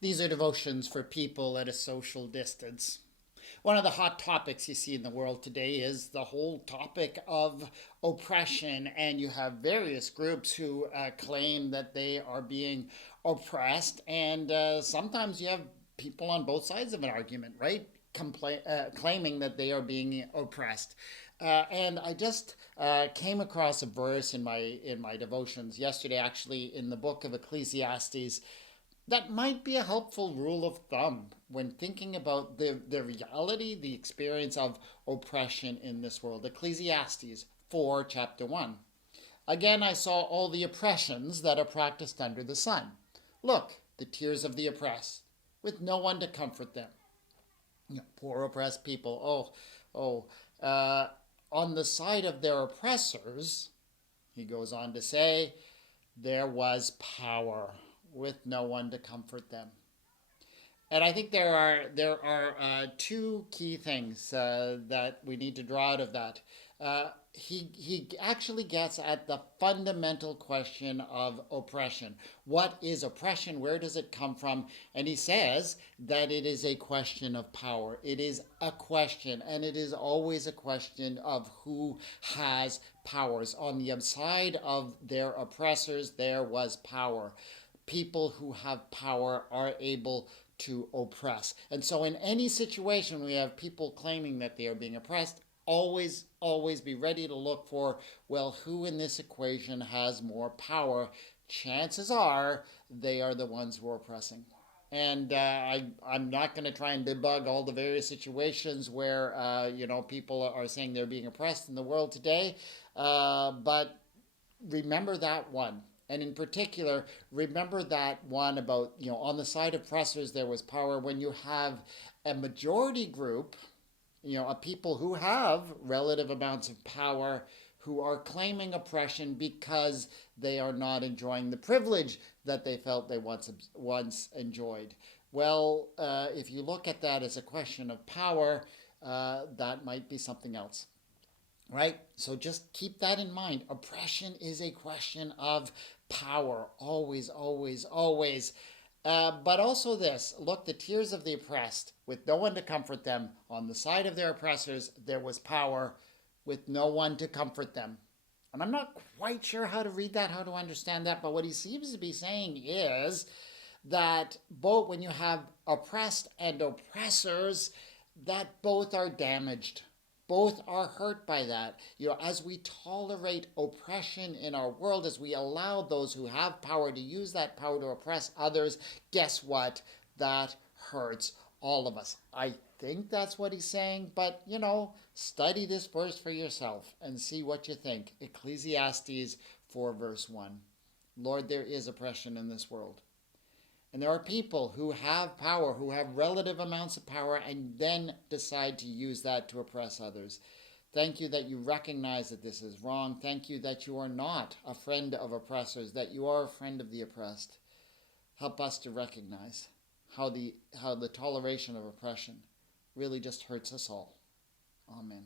These are devotions for people at a social distance. One of the hot topics you see in the world today is the whole topic of oppression, and you have various groups who claim that they are being oppressed, and sometimes you have people on both sides of an argument, right? Claiming that they are being oppressed. And I just came across a verse in my devotions yesterday, actually, in the book of Ecclesiastes, that might be a helpful rule of thumb when thinking about the reality, the experience of oppression in this world. Ecclesiastes 4, chapter 1. Again, I saw all the oppressions that are practiced under the sun. Look, the tears of the oppressed, with no one to comfort them. Poor oppressed people. On the side of their oppressors, he goes on to say, there was power with no one to comfort them. And I think there are two key things that we need to draw out of that. He actually gets at the fundamental question of oppression. What is oppression? Where does it come from? And he says that it is a question of power. It is a question, and it is always a question of who has powers. On the side of their oppressors, there was power. People who have power are able to oppress. And so in any situation we have people claiming that they are being oppressed, always be ready to look for, well, who in this equation has more power? Chances are they are the ones who are oppressing. And I'm not going to try and debug all the various situations where people are saying they're being oppressed in the world today, but remember that one. And in particular, remember that one about, on the side of oppressors, there was power. When you have a majority group, a people who have relative amounts of power, who are claiming oppression because they are not enjoying the privilege that they felt they once enjoyed. Well, if you look at that as a question of power, that might be something else. Right? So just keep that in mind. Oppression is a question of power. Always. But also this, look, the tears of the oppressed, with no one to comfort them. On the side of their oppressors, there was power, with no one to comfort them. And I'm not quite sure how to read that, how to understand that, but what he seems to be saying is that both when you have oppressed and oppressors, that both are damaged. Both are hurt by that. As we tolerate oppression in our world, as we allow those who have power to use that power to oppress others, guess what? That hurts all of us. I think that's what he's saying, but study this verse for yourself and see what you think. Ecclesiastes 4, verse 1. Lord, there is oppression in this world. And there are people who have power, who have relative amounts of power, and then decide to use that to oppress others. Thank you that you recognize that this is wrong. Thank you that you are not a friend of oppressors, that you are a friend of the oppressed. Help us to recognize how the toleration of oppression really just hurts us all. Amen.